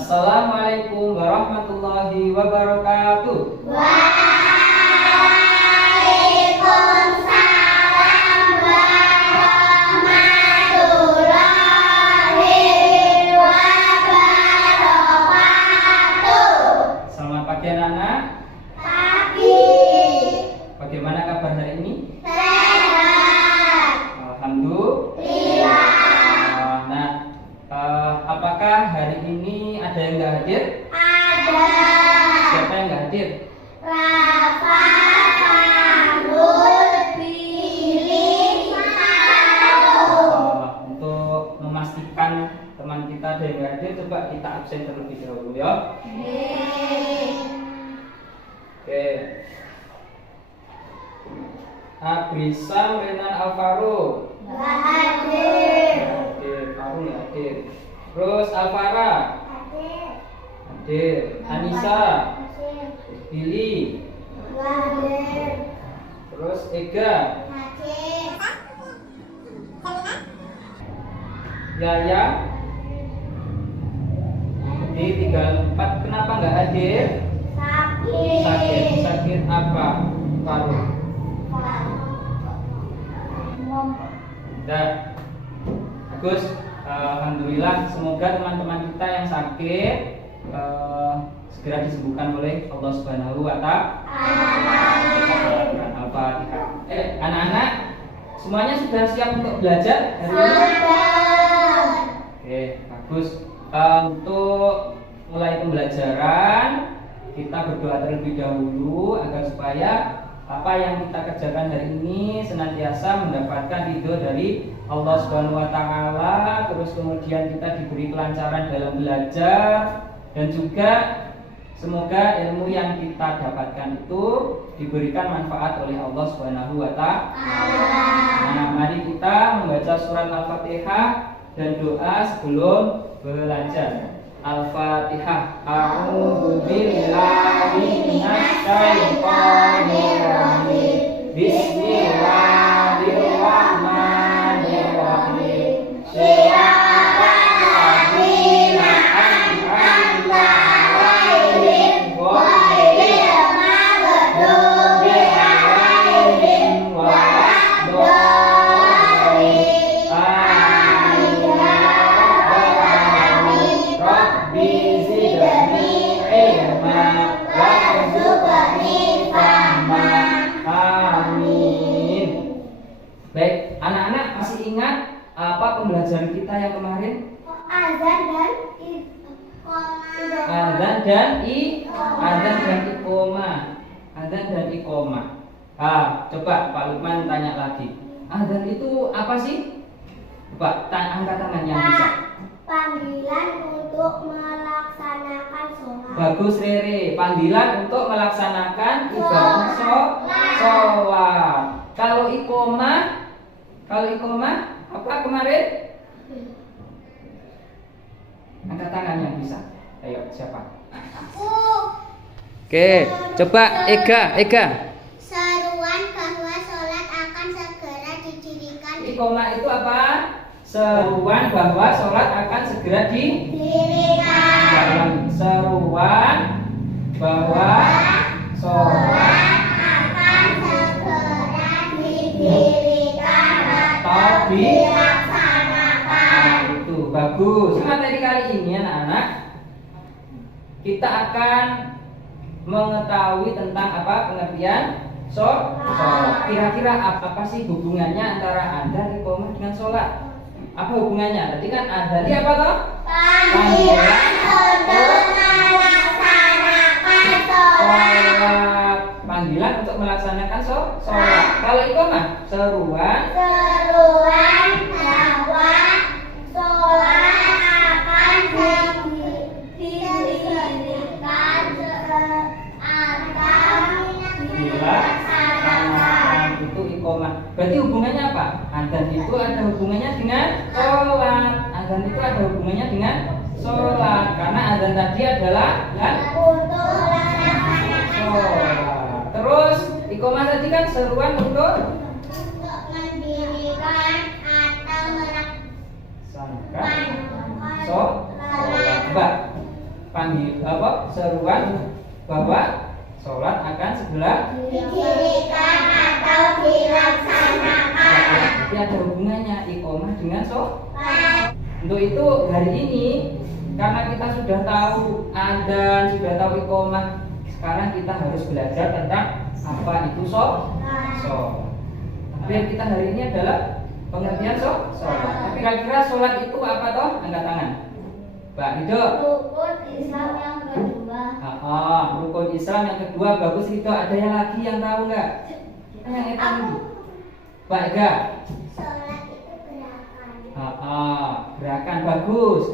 Assalamualaikum warahmatullahi wabarakatuh. Waalaikumsalam warahmatullahi wabarakatuh. Selamat pagi anak-anak. Pagi. Bagaimana kabar hari ini? Sehat. Alhamdulillah. Apakah hari ini ada yang nggak hadir? Ada. Siapa yang nggak hadir? Rafa, Kamul, Billy, Malu. Untuk memastikan teman kita ada yang nggak hadir, coba kita absen terlebih dahulu ya. Oke. Abrisam Renan Alvaro. Hadir. Hadir, Faru nggak hadir. Terus Alvara. Hadir. Anissa. Billy. Hadir. Terus Ega. Hadir. Yaya. Jadi 34. Kenapa nggak hadir? Sakit apa? Paru. Udah. Bagus. Alhamdulillah. Semoga teman-teman kita yang sakit segera disembuhkan oleh Allah Subhanahu wa Ta'ala. Al-Fatihah. Anak-anak, semuanya sudah siap untuk belajar hari ini? Oke, bagus. Untuk mulai pembelajaran, kita berdoa terlebih dahulu agar supaya apa yang kita kerjakan hari ini senantiasa mendapatkan ridho dari Allah Subhanahu wa Ta'ala. Terus kemudian kita diberi kelancaran dalam belajar, dan juga semoga ilmu yang kita dapatkan itu diberikan manfaat oleh Allah Subhanahu wa Ta'ala. Nah, mari kita membaca surat Al-Fatihah dan doa sebelum belajar. Al-Fatihah. A'udzu billahi minasy syaithanir rajim. Bismillahirrahmanirrahim. Siratal ladzina an'amta 'alaihim ghairil maghdubi 'alaihim waladdallin. Rabbi zidni ilma warzuqni fahma. Amin. Baik, anak-anak masih ingat apa pembelajaran kita yang kemarin? Azan dan Iqomah. Azan dan Iqomah. Coba Pak Lukman tanya lagi. Azan itu apa sih? Coba angkat tangan yang bisa. Panggilan untuk melaksanakan sholat. Bagus Rere, panggilan untuk melaksanakan ibadah sholat. Kalau iqomah apa kemarin? Angkat tangan yang bisa. Ayo, siapa? Aku. Oke, coba Ega. Seruan bahwa sholat akan segera didirikan. Iqomah itu apa? Seruan bahwa sholat akan segera didirikan. Seruan bahwa sholat akan segera didirikan atau dilaksanakan. Itu bagus. Materi kali ini anak-anak, kita akan mengetahui tentang apa pengertian sholat. Kira-kira apa sih hubungannya antara adzan, iqomah dengan sholat? Apa hubungannya? Tadi kan adzan apa toh? Panggilan untuk melaksanakan sholat. Panggilan untuk melaksanakan sholat. Kalau iqomah, seruan bahwa sholat akan didirikan atau dilaksanakan. Itu iqomah. Berarti hubungannya apa? Adzan itu ada hubungannya dengan sholat. Adzan itu ada hubungannya dengan sholat. Karena adzan tadi adalah untuk melaksanakan sholat. Terus iqomah tadi kan seruan untuk mendirikan atau melaksanakan sholat. Coba seruan bahwa sholat akan segera didirikan atau dilaksanakan. Jadi ada hubungannya iqomah dengan sholat. Untuk itu hari ini karena kita sudah tahu adzan, sudah tahu iqomah, sekarang kita harus belajar tentang apa itu sholat. Tapi yang kita hari ini adalah pengertian sholat. Tapi kira-kira sholat itu apa toh? Angkat tangan. Mbak Rido. Rukun Islam yang kedua. Rukun Islam yang kedua. Bagus Rido. Ada yang lagi yang tahu nggak? Yang itu. Mbak Ega. Sholat itu gerakan. Gerakan bagus.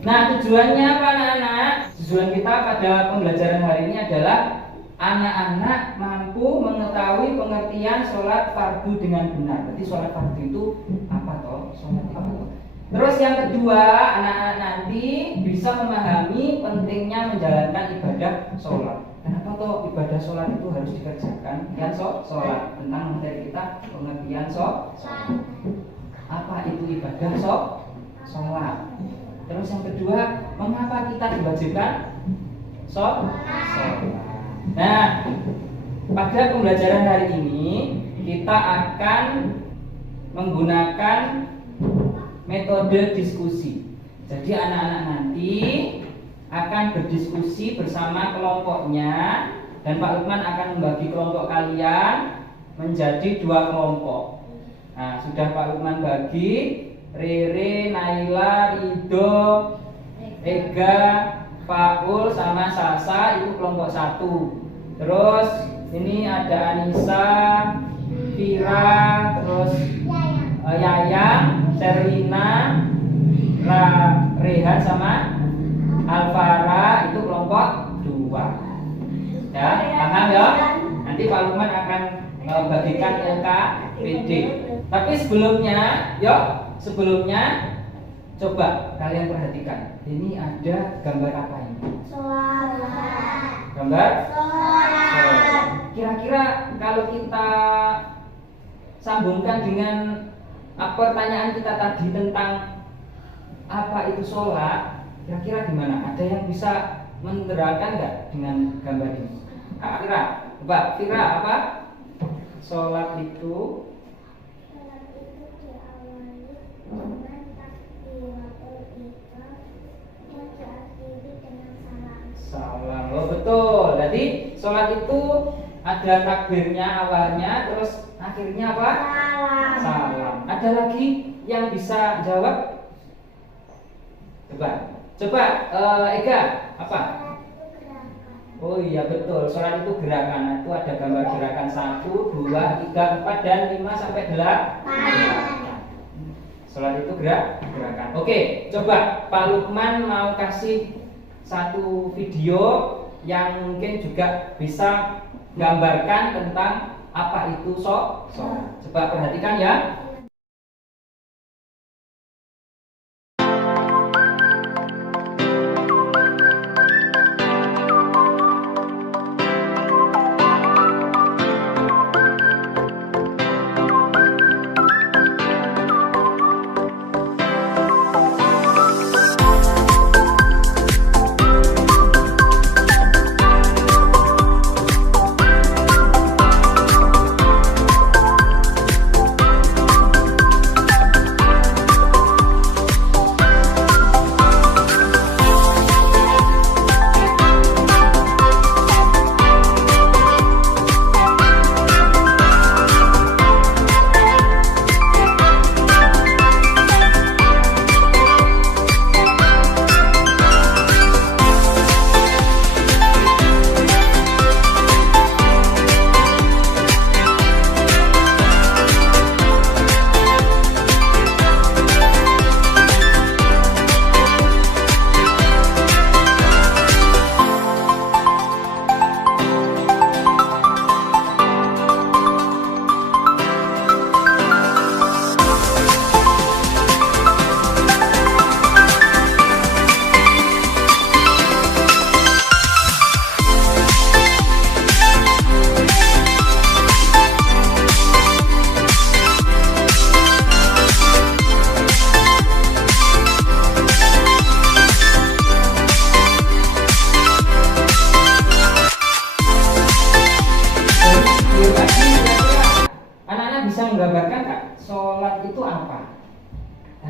Nah, tujuannya apa anak-anak? Tujuan kita pada pembelajaran hari ini adalah anak-anak mampu mengetahui pengertian sholat fardu dengan benar. Berarti sholat fardu itu apa toh? Sholat itu apa toh? Terus yang kedua, anak-anak nanti bisa memahami pentingnya menjalankan ibadah sholat. Kenapa toh ibadah sholat itu harus dikerjakan? Yang sholat tentang materi kita pengertian sholat. Apa itu ibadah sholat? Terus yang kedua, mengapa kita diwajibkan sholat? Nah, pada pembelajaran hari ini kita akan menggunakan metode diskusi. Jadi anak-anak nanti akan berdiskusi bersama kelompoknya dan Pak Lukman akan membagi kelompok kalian menjadi 2 kelompok. Nah, sudah Pak Lukman bagi Rere, Naila, Rido, Ega, Paul sama Sasa itu kelompok 1. Terus ini ada Anissa, Vira, terus Yayang, Serlina, Rehan sama Alvara itu kelompok 2. Ya, paham ya? Nanti Pak Lukman akan bagikan LKPD. Tapi sebelumnya coba kalian perhatikan. Ini ada gambar apa ini? Sholat. Gambar? Sholat. Kira-kira kalau kita sambungkan dengan pertanyaan kita tadi tentang apa itu sholat, kira-kira gimana? Ada yang bisa menerangkan nggak dengan gambar ini? Fira, coba Fira apa? Sholat itu Diawali dengan takbiratul ihram yang diakhiri dengan salam. Oh betul. Jadi sholat itu ada takbirnya awalnya, terus akhirnya apa? Salam. Ada lagi yang bisa jawab? Coba Ega apa? Oh iya betul, sholat itu gerakan. Itu ada gambar gerakan 1, 2, 3, 4, dan 5 sampai 8. Sholat itu gerakan. Oke, coba Pak Lukman mau kasih satu video yang mungkin juga bisa gambarkan tentang apa itu sholat. Coba perhatikan ya.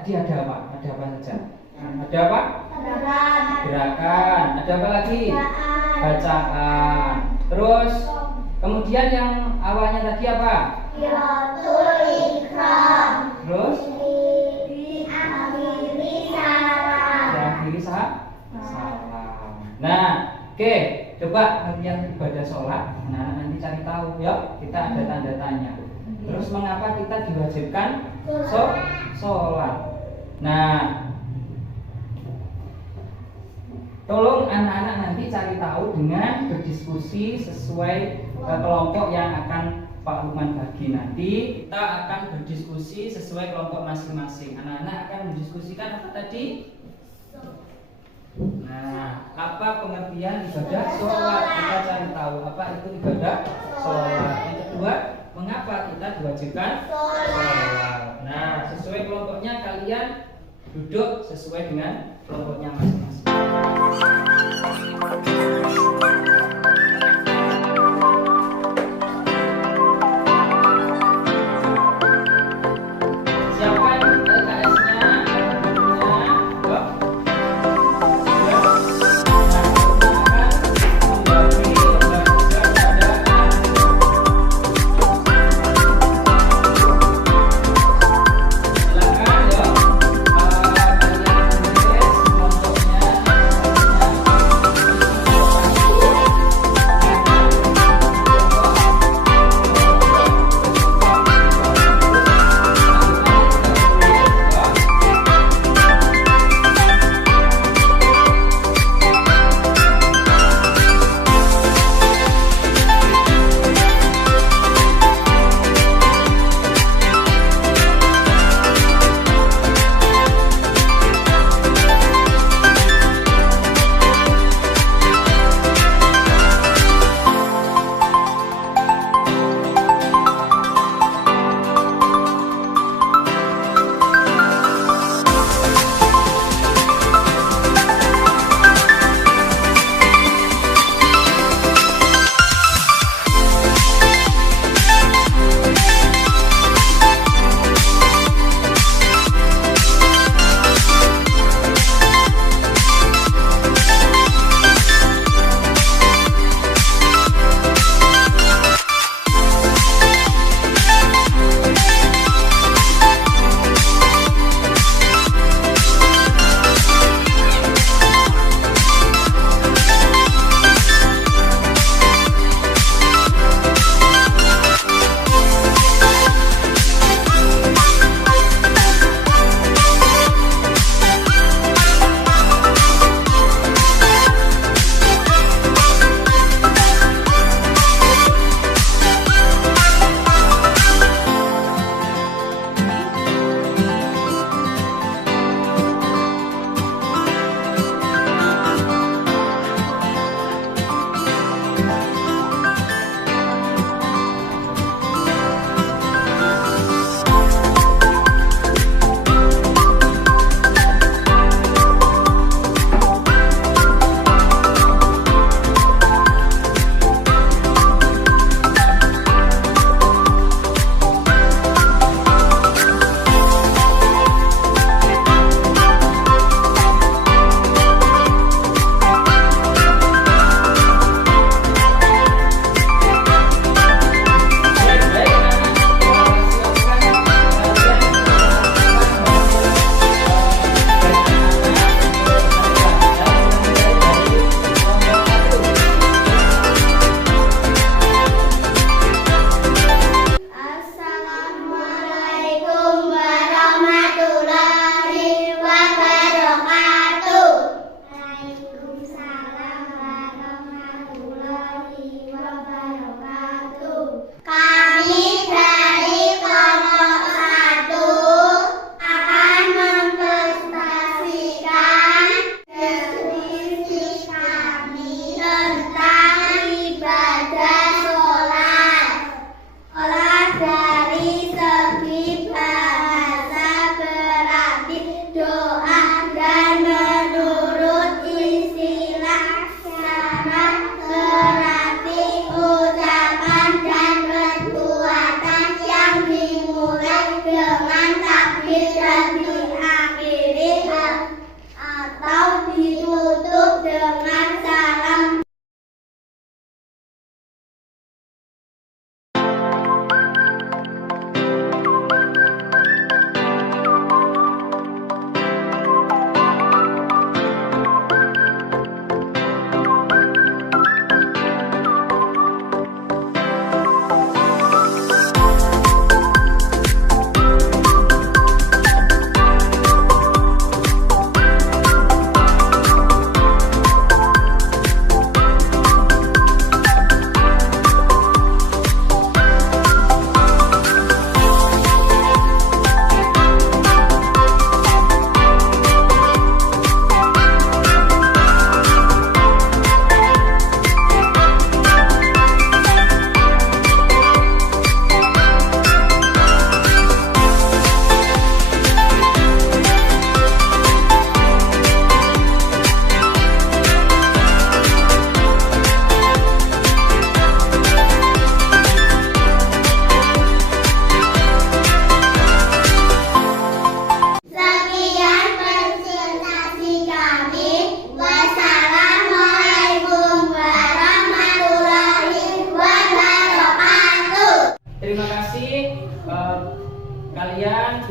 Tadi ada apa? Ada apa saja? Ada apa? Gerakan. Ada apa lagi? Bacaan. Terus kemudian yang awalnya tadi apa? Terus diakhiri salam. Nah, oke, coba kalian ibadah sholat. Anak-anak nanti cari tahu. Yuk, kita ada tanda tanya. Terus mengapa kita diwajibkan sholat? Nah, tolong anak-anak nanti cari tahu dengan berdiskusi sesuai kelompok yang akan Pak Lukman bagi. Nanti kita akan berdiskusi sesuai kelompok masing-masing. Anak-anak akan mendiskusikan apa tadi? Nah, apa pengertian ibadah sholat? Kita cari tahu apa itu ibadah sholat. Yang kedua, mengapa kita diwajibkan sholat? Nah, sesuai kelompoknya kalian duduk sesuai dengan kelompoknya masing-masing. Siapkan LKS-nya, bukunya, yuk. Silakan, yuk. Kalian tulis kelompoknya.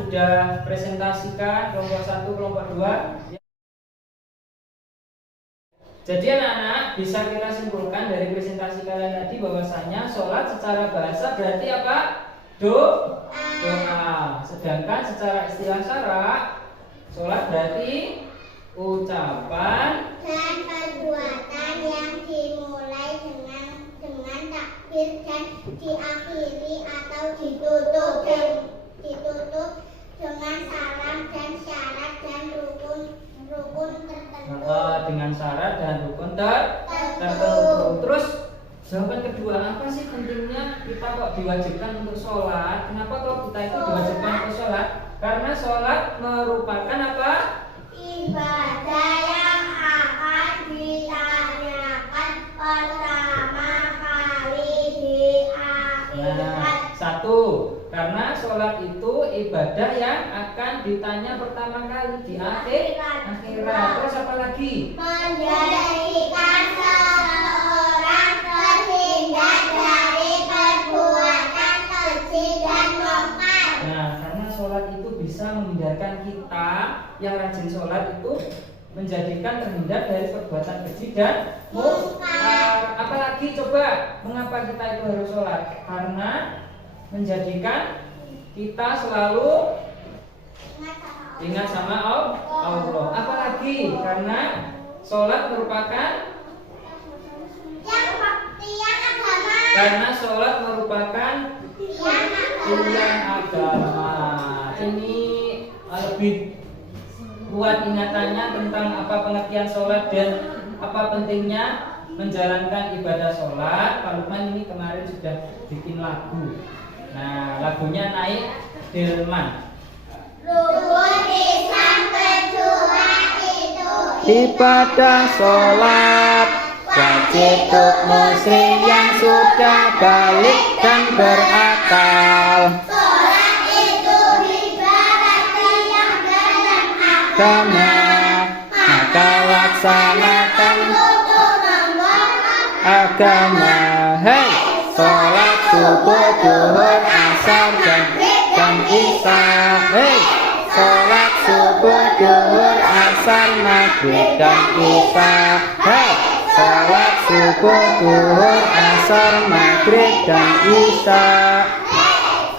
sudah presentasikan kelompok 1, kelompok 2. Jadi anak-anak, bisa kita simpulkan dari presentasi kalian tadi bahwasanya sholat secara bahasa berarti apa? Doa. Sedangkan secara istilah syarak, sholat berarti ucapan dan perbuatan yang dimulai dengan takbir dan diakhiri atau ditutup dengan salam dan syarat dan rukun tertentu. Dengan syarat dan rukun tertentu. Terus jawaban kedua, apa sih pentingnya kita kok diwajibkan untuk sholat? Kenapa kok kita itu diwajibkan untuk sholat? Karena sholat merupakan apa? Ibadah yang akan ditanyakan pertama kali di akhirat. Satu, karena sholat itu ibadah yang akan ditanya pertama kali di akhirat. Terus apa lagi? Menjadikan seseorang terhindar dari perbuatan keji dan mungkar. Nah, karena sholat itu bisa menghindarkan kita yang rajin sholat itu menjadikan terhindar dari perbuatan keji dan mungkar. Apalagi coba, mengapa kita itu harus sholat? Karena menjadikan kita selalu ingat sama Allah. Apalagi karena sholat merupakan tiang agama. Karena sholat merupakan tiang agama. Ini lebih kuat ingatannya tentang apa pengertian sholat dan apa pentingnya menjalankan ibadah sholat. Pak Lukman ini kemarin sudah bikin lagu. Nah, lagunya Naik Delman. Rukun Islam kedua itu Ibadah sholat wajib untuk muslim yang sudah balik dan berakal. sholat itu ibadah yang dalam Agama maka laksanakan untuk nomor agama. Hei, sholat subuh, duhur, asar dan isya. Hei, sholat subuh, duhur, asar, maghrib dan isya. Hei, sholat subuh, duhur, asar, maghrib dan isya.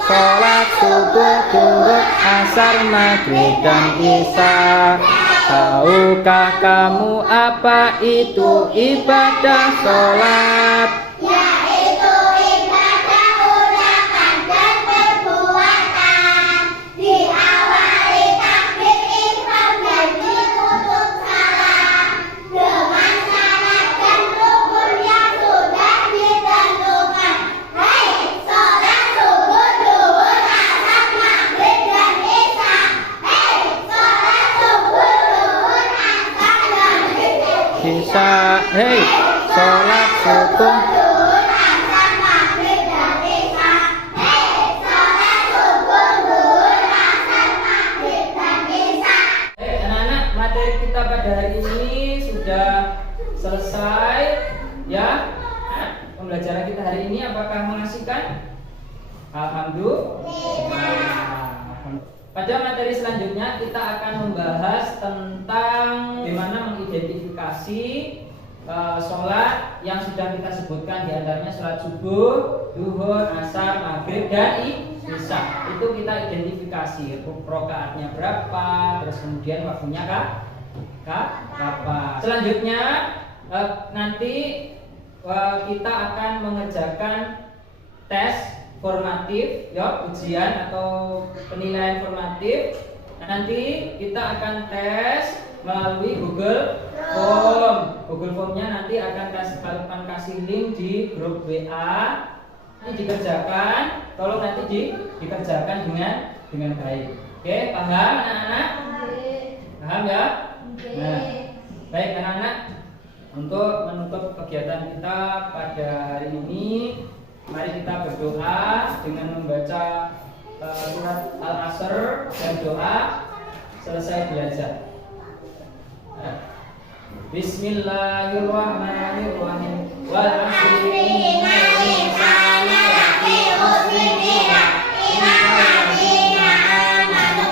Sholat subuh, duhur, asar, maghrib dan isya. Tahukah kamu apa itu ibadah sholat? yaitu ibadah ucapan dan perbuatan, diawali takbir ihram dan ditutup salam dengan syarat dan rukun yang sudah ditentukan. Hei, sholat subuh, duhur, asar, maghrib dan isya. Hei, sholat subuh, duhur, asar, maghrib dan Isya. Hei, sholat subuh. duhur, asar, maghrib dan isya. Hei, sholat subuh, duhur, asar, maghrib dan isya. Anak-anak, materi kita pada hari ini sudah selesai ya. Pembelajaran kita hari ini apakah mengasihkan? Alhamdulillah. Pada materi selanjutnya kita akan membahas tentang bagaimana mengidentifikasi sholat yang sudah kita sebutkan, diantaranya sholat subuh, duhur, asar, maghrib dan isya. Itu kita identifikasi rokaatnya berapa, terus kemudian waktunya kapan. Selanjutnya nanti kita akan mengerjakan tes formatif, ya, ujian atau penilaian formatif. Nanti kita akan tes melalui Google Form. Google Formnya nanti akan kasih link di grup WA. Ini dikerjakan, tolong nanti dikerjakan dengan baik. Oke, paham anak-anak? Paham ya? Nah, baik anak-anak. Untuk menutup kegiatan kita pada hari ini, mari kita berdoa dengan membaca surat Al-Asr dan doa selesai belajar. Bismillahirrahmanirrahim. Wal 'asri innal insana lafi khusr illa alladzina amanu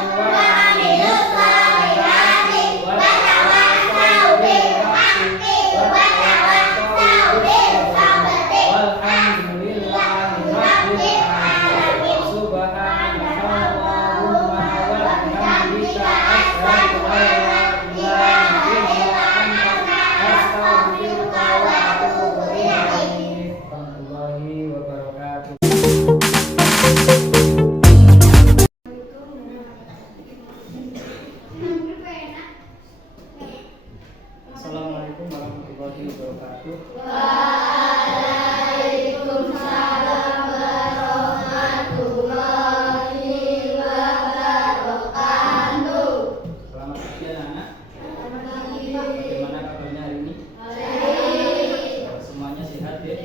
warahmatullahi wabarakatuh. Waalaikumsalam warahmatullahi wabarakatuh. Selamat pagi anak-anak. Bagaimana kabarnya hari ini? Semuanya sehat ya?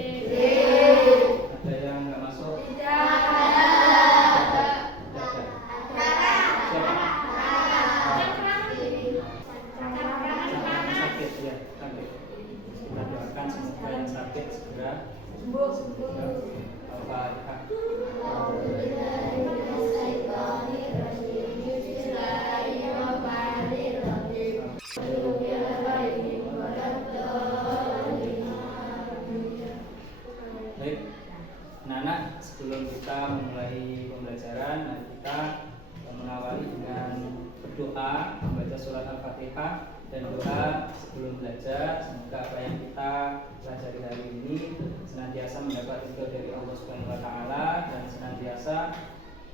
Ada yang nggak masuk? Sakit ya, sakit. Kita doakan semoga yang sakit segera sembuh. Al-Fatihah. Baik, anak-anak, sebelum kita memulai pembelajaran, mari kita mengawali dengan berdoa, membaca surat Al-Fatihah dan doa sebelum belajar. Semoga apa yang kita pelajari hari ini senantiasa mendapat ridho dari Allah Subhanahu wa taala dan senantiasa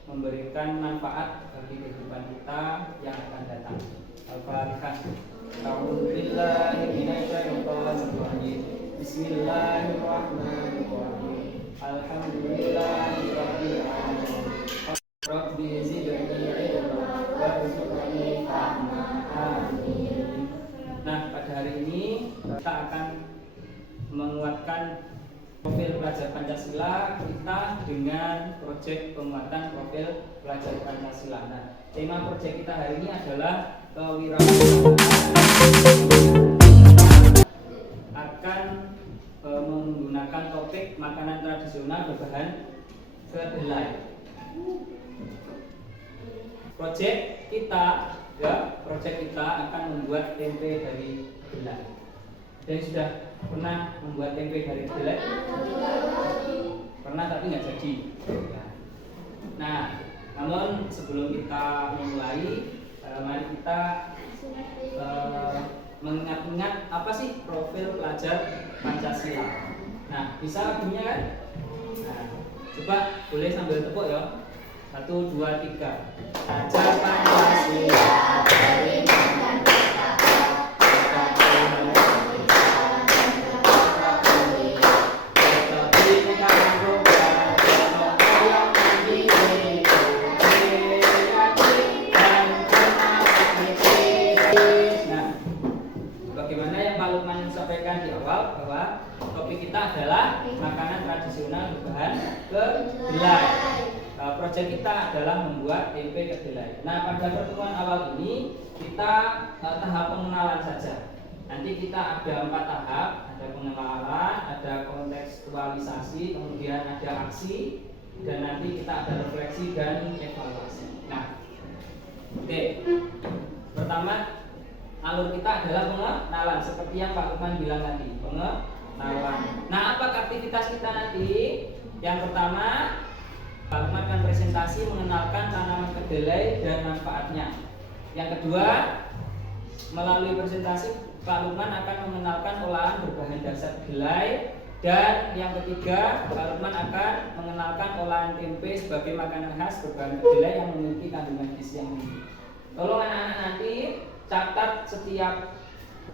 memberikan manfaat bagi kehidupan kita yang akan datang. Al-Fatihah. A'udzubillahi minasyaitonir rajim. Bismillahirrahmanirrahim. Alhamdulillahirabbil alamin. Rabbi zidni ilma warzuqni fahma. Amin. Nah, pada hari ini kita akan menguatkan profil pelajar Pancasila kita dengan proyek penguatan profil pelajar Pancasila. Nah, tema proyek kita hari ini adalah kewirausahaan. Akan menggunakan topik makanan tradisional berbahan kedelai. Proyek kita akan membuat tempe dari kedelai. Jadi sudah pernah membuat tempe dari kedelai? Pernah tapi nggak jadi. Nah, namun sebelum kita memulai, mari kita mengingat-ingat apa sih profil pelajar Pancasila. Nah, bisa lagunya kan? Nah, coba boleh sambil tepuk ya. 1, 2, 3. Pelajar Pancasila dari adalah makanan tradisional berbahan kedelai. Proyek kita adalah membuat tempe kedelai. Nah, pada pertemuan awal ini kita tahap pengenalan saja. Nanti kita ada 4 tahap, ada pengenalan, ada kontekstualisasi, kemudian ada aksi, dan nanti kita ada refleksi dan evaluasi. Nah, oke. Pertama, alur kita adalah pengenalan, seperti yang Pak Lukman bilang tadi, pengenalan. Nah, apa aktivitas kita nanti? Yang pertama, Pak Lukman akan presentasi mengenalkan tanaman kedelai dan manfaatnya. Yang kedua, melalui presentasi Pak Lukman akan mengenalkan olahan berbahan dasar kedelai. Dan yang ketiga, Pak Lukman akan mengenalkan olahan tempe sebagai makanan khas berbahan kedelai yang memiliki kandungan gizi yang tinggi. Tolong anak-anak nanti catat setiap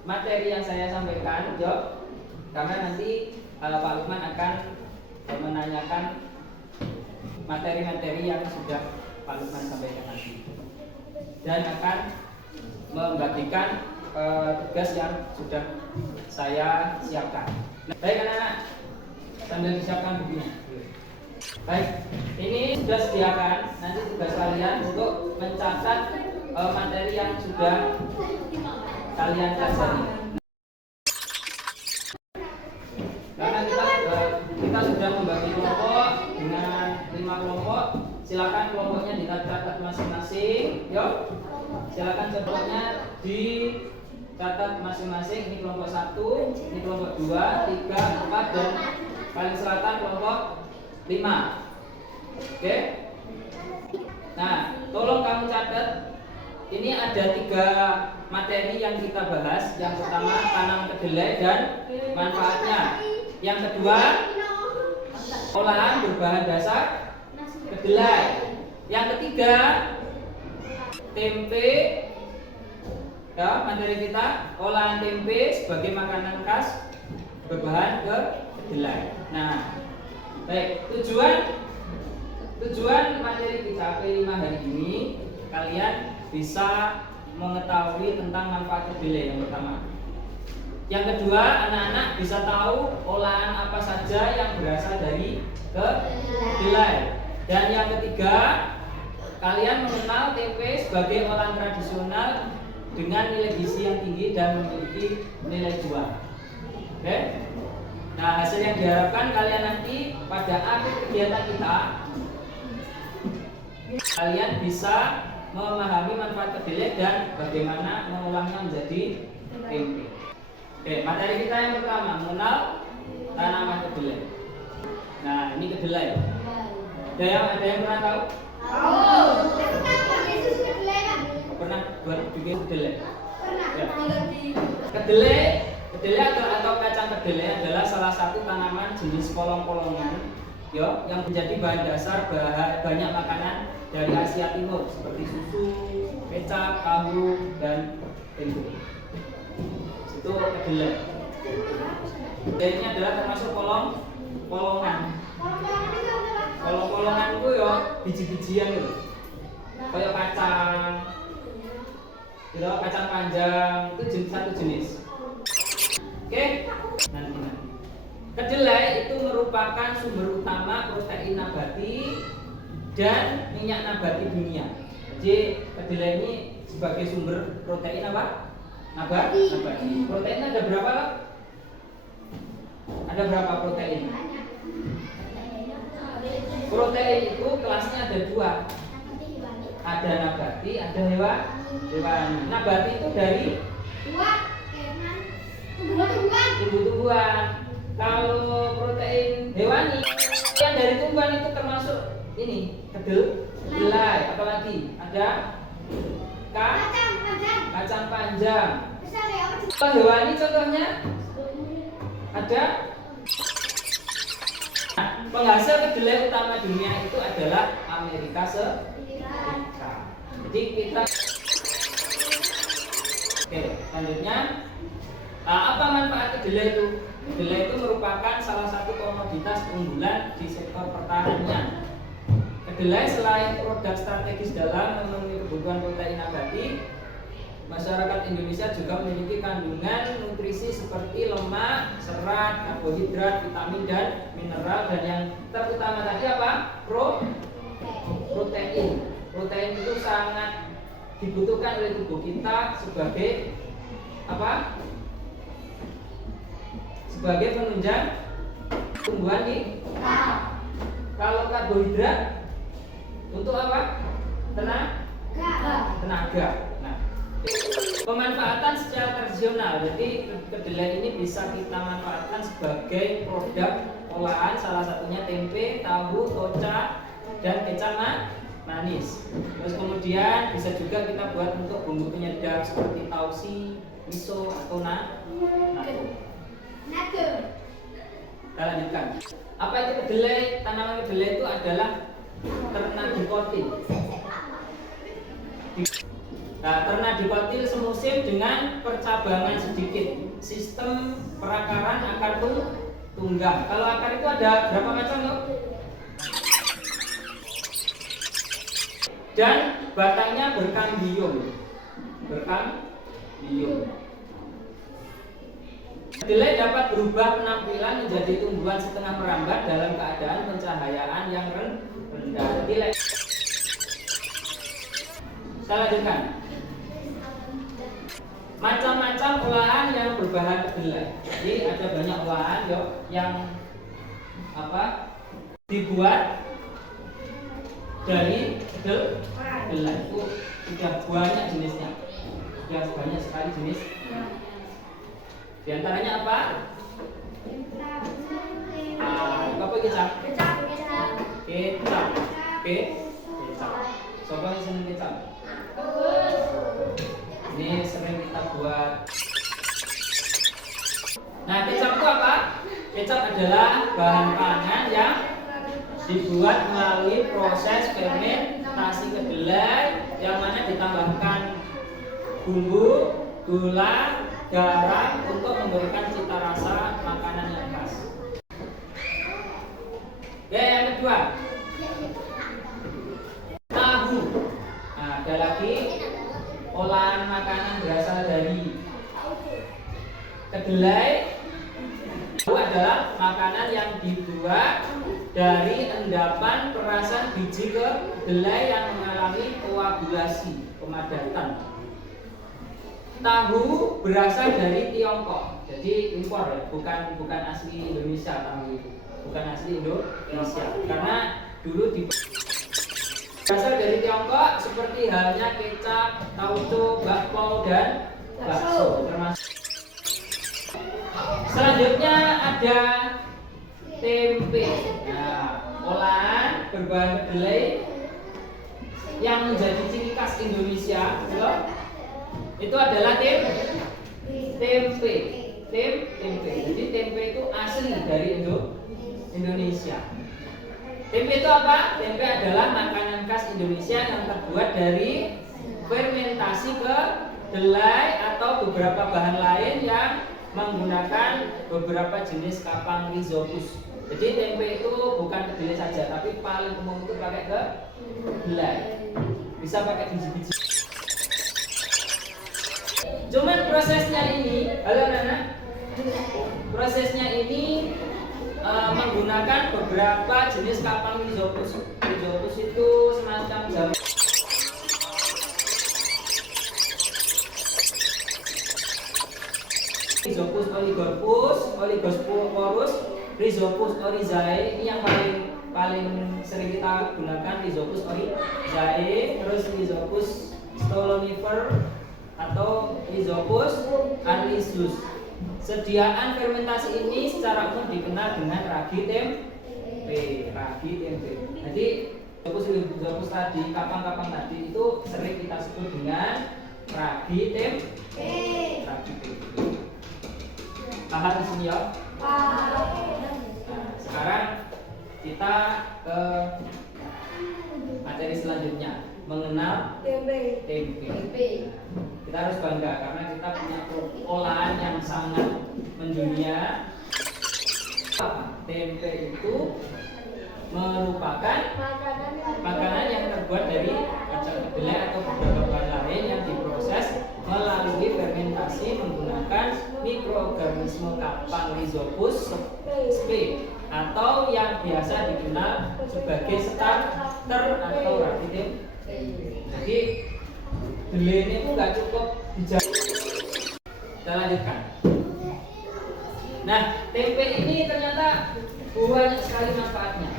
materi yang saya sampaikan, Jok. Karena nanti Pak Lukman akan menanyakan materi-materi yang sudah Pak Lukman sampaikan nanti, dan akan membagikan tugas yang sudah saya siapkan. Nah, baik anak-anak, sambil disiapkan bukunya. Baik, ini sudah sediakan. Nanti tugas kalian untuk mencatat materi yang sudah kalian pelajari. Karena kita sudah membagi kelompok dengan 5 kelompok. Silakan kelompoknya dicatat masing-masing. Yuk, silakan kelompoknya dicatat masing-masing. Ini kelompok 1, ini kelompok 2, 3, 4, dan paling selatan kelompok 5. Oke. Nah, tolong kamu catat. Ini ada 3 materi yang kita bahas. Yang pertama, tanam kedelai dan manfaatnya. Yang kedua, olahan berbahan dasar kedelai. Yang ketiga, tempe Ya, materi kita olahan tempe sebagai makanan khas berbahan kedelai. Nah, baik, tujuan materi kita P5 hari ini kalian bisa mengetahui tentang manfaat kedelai yang pertama. Yang kedua, anak-anak bisa tahu olahan apa saja yang berasal dari kedelai. Dan yang ketiga, kalian mengenal tempe sebagai olahan tradisional dengan nilai gizi yang tinggi dan memiliki nilai jual. Oke? Nah, hasil yang diharapkan kalian nanti pada akhir kegiatan kita, kalian bisa memahami manfaat kedelai dan bagaimana mengolahnya menjadi tempe. Oke, materi kita yang pertama mengenal tanaman kedelai. Nah, ini kedelai. Ada yang pernah tahu? Pernah buat bikin kedelai? Ya. Kedelai atau kacang kedelai adalah salah satu tanaman jenis polong-polongan yang menjadi bahan dasar banyak makanan dari Asia Timur seperti susu, kecap, tahu, dan tempe. Itu kedelai. Kedelai ini adalah termasuk polongan. Polong-polongan itu ya biji-bijian gitu. Kayak kacang, gitu, kacang panjang itu satu jenis. Oke, nanti. Kedelai itu merupakan sumber utama protein nabati dan minyak nabati dunia. Jadi kedelai ini sebagai sumber protein apa? Nabati. Protein ada berapa? Ada berapa protein? Protein itu kelasnya ada dua. Ada nabati, ada hewani. Nabati itu dari tumbuh-tumbuhan. Kalau protein hewani yang dari tumbuhan itu termasuk ini kedelai. Apalagi ada kacang panjang. Kalau hewani contohnya ada. Penghasil kedelai utama dunia itu adalah Amerika Serikat. Jadi kita oke, selanjutnya apa manfaat kedelai itu? Kedelai itu merupakan salah satu komoditas unggulan di sektor pertanian. Kedelai selain produk strategis dalam memenuhi kebutuhan protein nabati, masyarakat Indonesia juga memiliki kandungan nutrisi seperti lemak, serat, karbohidrat, vitamin dan mineral, dan yang terutama tadi apa? Protein. Protein itu sangat dibutuhkan oleh tubuh kita sebagai apa? Sebagai penunjang tumbuhan kita. Kalau karbohidrat untuk apa? Tenaga. Nah, pemanfaatan secara tradisional, jadi kedelai ini bisa kita manfaatkan sebagai produk olahan, salah satunya tempe, tahu, toca, dan kecap manis. Terus kemudian bisa juga kita buat untuk bumbu penyedap seperti tausi, miso, atau natto. Kita lanjutkan. Apa itu kedelai? Tanaman kedelai itu adalah ternak dikotil. Ternak dikotil semusim dengan percabangan sedikit. Sistem perakaran akar tunggang. Kalau akar itu ada berapa macam loh? Dan batangnya berkambium. Kedelai dapat berubah penampilan menjadi tumbuhan setengah merambat dalam keadaan pencahayaan yang rendah. Saya lanjutkan. Macam-macam olahan yang berbahan kedelai. Jadi ada banyak olahan yang dibuat dari kedelai. Itu sudah banyak jenisnya. Sudah banyak sekali jenis. Di antaranya apa? Apa kecap? Kecap. Siapa yang senang kecap? Ini sering kita buat. Nah, kecap itu apa? Kecap adalah bahan pangan yang dibuat melalui proses fermentasi kedelai, yang mana ditambahkan bumbu gula, garam untuk memberikan cita rasa makanan yang khas. Oke, yang kedua, tahu. Nah, ada lagi olahan makanan berasal dari kedelai. Tahu adalah makanan yang dibuat dari endapan perasan biji kedelai yang mengalami koagulasi, pemadatan. Tahu berasal dari Tiongkok, jadi impor ya, bukan asli Indonesia. Tahu itu bukan asli Indonesia, karena dulu berasal dari Tiongkok, seperti halnya kecap, tauco, bakpao dan bakso termasuk. Selanjutnya ada tempe. Nah, olahan berbahan kedelai yang menjadi ciri khas Indonesia itu adalah tempe. Jadi tempe itu asli dari Indonesia. Tempe itu apa? Tempe adalah makanan khas Indonesia yang terbuat dari fermentasi kedelai atau beberapa bahan lain yang menggunakan beberapa jenis kapang rhizopus. Jadi tempe itu bukan kedelai saja, tapi paling umum itu pakai kedelai. Bisa pakai biji-biji. Cuman prosesnya ini, halo anak, prosesnya ini menggunakan beberapa jenis kapang rhizopus. Rhizopus itu semacam jamur. Rhizopus oligosporus, Rhizopus oryzae, ini yang paling sering kita gunakan, Rhizopus oryzae, terus Rhizopus stolonifer atau Rhizopus arlisus. Sediaan fermentasi ini secara umum dikenal dengan ragi tempe. Jadi Rhizopus tadi, kapang-kapang tadi itu sering kita sebut dengan ragi tempe. Paham di sini ya? Nah, sekarang kita ke materi selanjutnya, mengenal tempe. Kita harus bangga karena kita punya olahan yang sangat mendunia. Tempe itu merupakan makanan yang terbuat dari kacang kedelai atau beberapa bahan lain yang diproses melalui fermentasi menggunakan mikroorganisme kapang Rhizopus sp atau yang biasa dikenal sebagai starter atau ragi tempe. Jadi kedelai ini itu nggak cukup dijaga. Kita lanjutkan. Nah, tempe ini ternyata banyak sekali manfaatnya.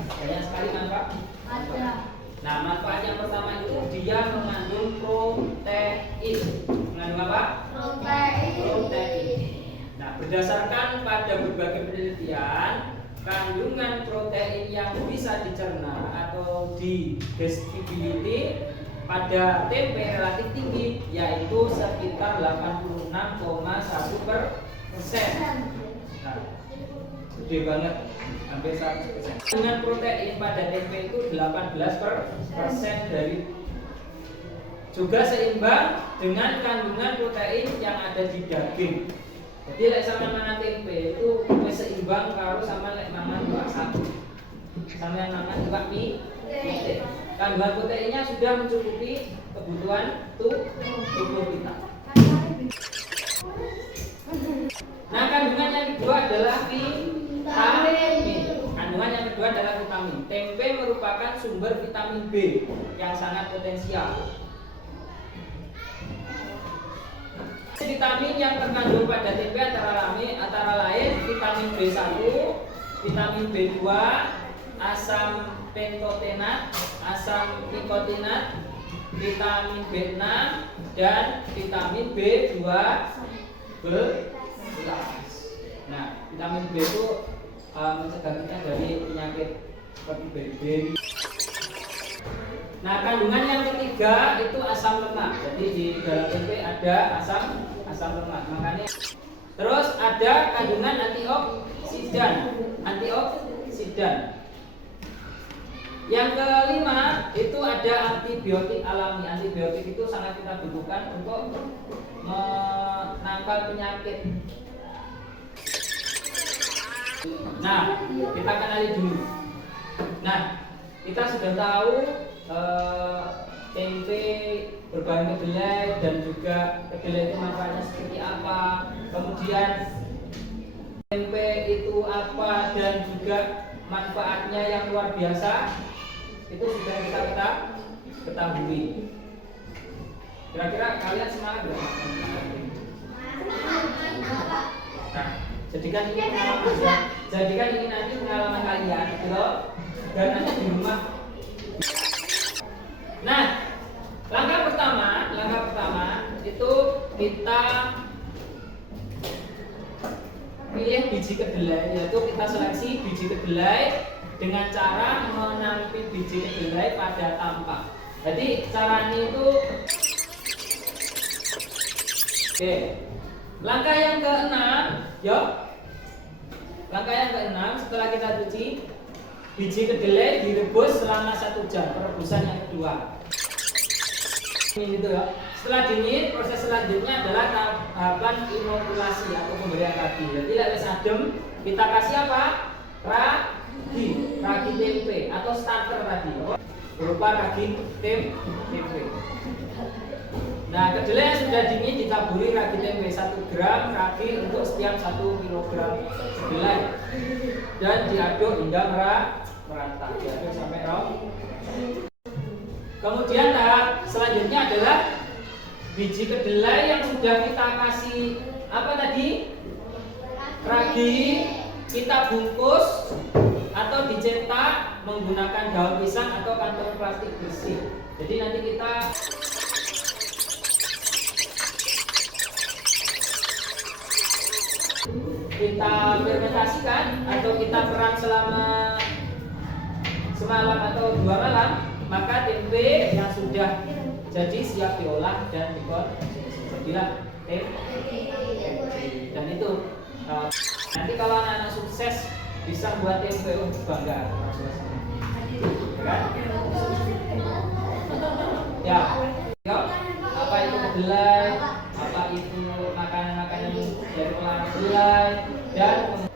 Nah, manfaat yang pertama itu dia mengandung protein. Mengandung apa? Protein. Nah, berdasarkan pada berbagai penelitian, kandungan protein yang bisa dicerna atau digestibility pada tempe relatif tinggi, yaitu sekitar 86,1%. Nah, gede banget, hampir 100%. Kandungan protein pada tempe itu 18% dari, juga seimbang dengan kandungan protein yang ada di daging. Jadi lek sama mangan tempe itu seimbang karo sama lek mangan iwak sapi. Sama yang mangan iwak mie. Kandungan proteinnya sudah mencukupi kebutuhan tubuh kita. Nah, kandungan yang kedua adalah vitamin. Tempe merupakan sumber vitamin B yang sangat potensial. Vitamin yang terkandung pada tempe antara lain vitamin B1, vitamin B2, asam pentotenat, asam nikotinat, vitamin B6 dan vitamin B12. Nah, vitamin B itu mencegah kita dari penyakit seperti beri-beri. Nah, kandungan yang ketiga itu asam lemak. Jadi di dalam tempe ada asam lemak. Makanya terus ada kandungan antioksidan. Yang kelima itu ada antibiotik alami. Antibiotik itu sangat kita butuhkan untuk menangkal penyakit. Nah, kita kenali dulu. Nah, kita sudah tahu tempe berbahan kedelai dan juga kedelai itu manfaatnya seperti apa. Kemudian tempe itu apa dan juga manfaatnya yang luar biasa. Itu sudah kita ketahui. Kira-kira kalian semangat nggak? Nah, jadikan ini pengalaman ya. Jadikan ini nanti pengalaman kalian, gitu, dan nanti di rumah. Nah, langkah pertama itu kita pilih biji kedelai, yaitu kita seleksi biji kedelai dengan cara menampil biji kedelai pada tampah. Jadi caranya itu, oke. Langkah yang keenam, yuk. Langkah yang keenam, setelah kita cuci, biji kedelai direbus selama 1 jam. Perebusan yang kedua. Ini gitu ya. Setelah dingin, proses selanjutnya adalah tahapan inokulasi atau pemberian ragi. Jadi lewat adem, kita kasih apa? Ragi tempe atau starter tadi, berupa ragi tempe. Nah, kedelai yang sudah dingin ditaburi ragi tempe 1 gram ragi untuk setiap 1 kilogram kedelai dan diaduk hingga merata. Diaduk sampai rata. Kemudian tahap selanjutnya adalah biji kedelai yang sudah kita kasih apa tadi? Ragi, kita bungkus atau dicetak menggunakan daun pisang atau kantong plastik bersih. Jadi nanti kita fermentasikan atau kita perang selama semalam atau 2 malam, maka tempe yang sudah jadi siap diolah dan dikonsumsi. Jadilah tempe. Dan itu nanti kalau anak-anak sukses bisa buat tempe, bangga. Ya, yuk. Apa itu kedelai? Apa itu makanan-makanan dari olahan kedelai dan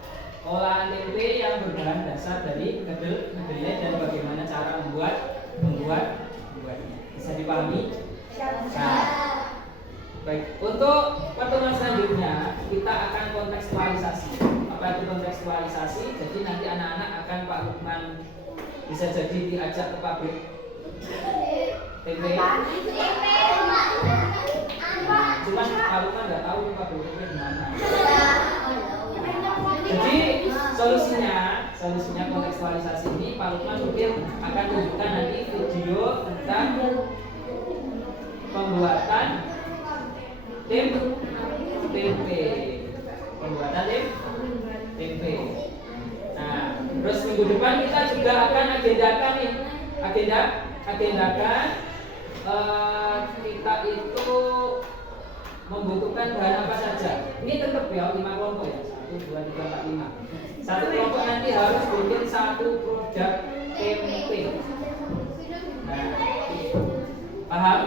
olahan tempe yang berbahan dasar dari kedelai dan bagaimana cara membuatnya. Bisa dipahami? Nah, baik. Untuk pertemuan selanjutnya kita akan kontekstualisasi. Apa itu kontekstualisasi? Jadi nanti anak-anak akan Pak Lukman bisa jadi diajak ke pabrik tempe. Cuma Pak Lukman nggak tahu pabrik tempe di mana. Jadi solusinya kontekstualisasi ini Pak Lukman mungkin akan tunjukkan nanti video tentang pembuatan tempe. Pembuatan tempe. Nah, terus minggu depan kita juga akan agendakan kita itu membutuhkan bahan apa saja. Ini tetap ya 5 kelompok ya. 1, 2, 3, 4, 5. Satu kelompok nanti harus bikin 1 produk tempe. Nah, paham?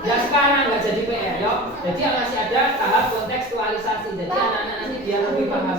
Ya sekarang nggak jadi PR, yuk. Jadi masih ada tahap kontekstualisasi. Jadi anak-anak nanti dia lebih paham.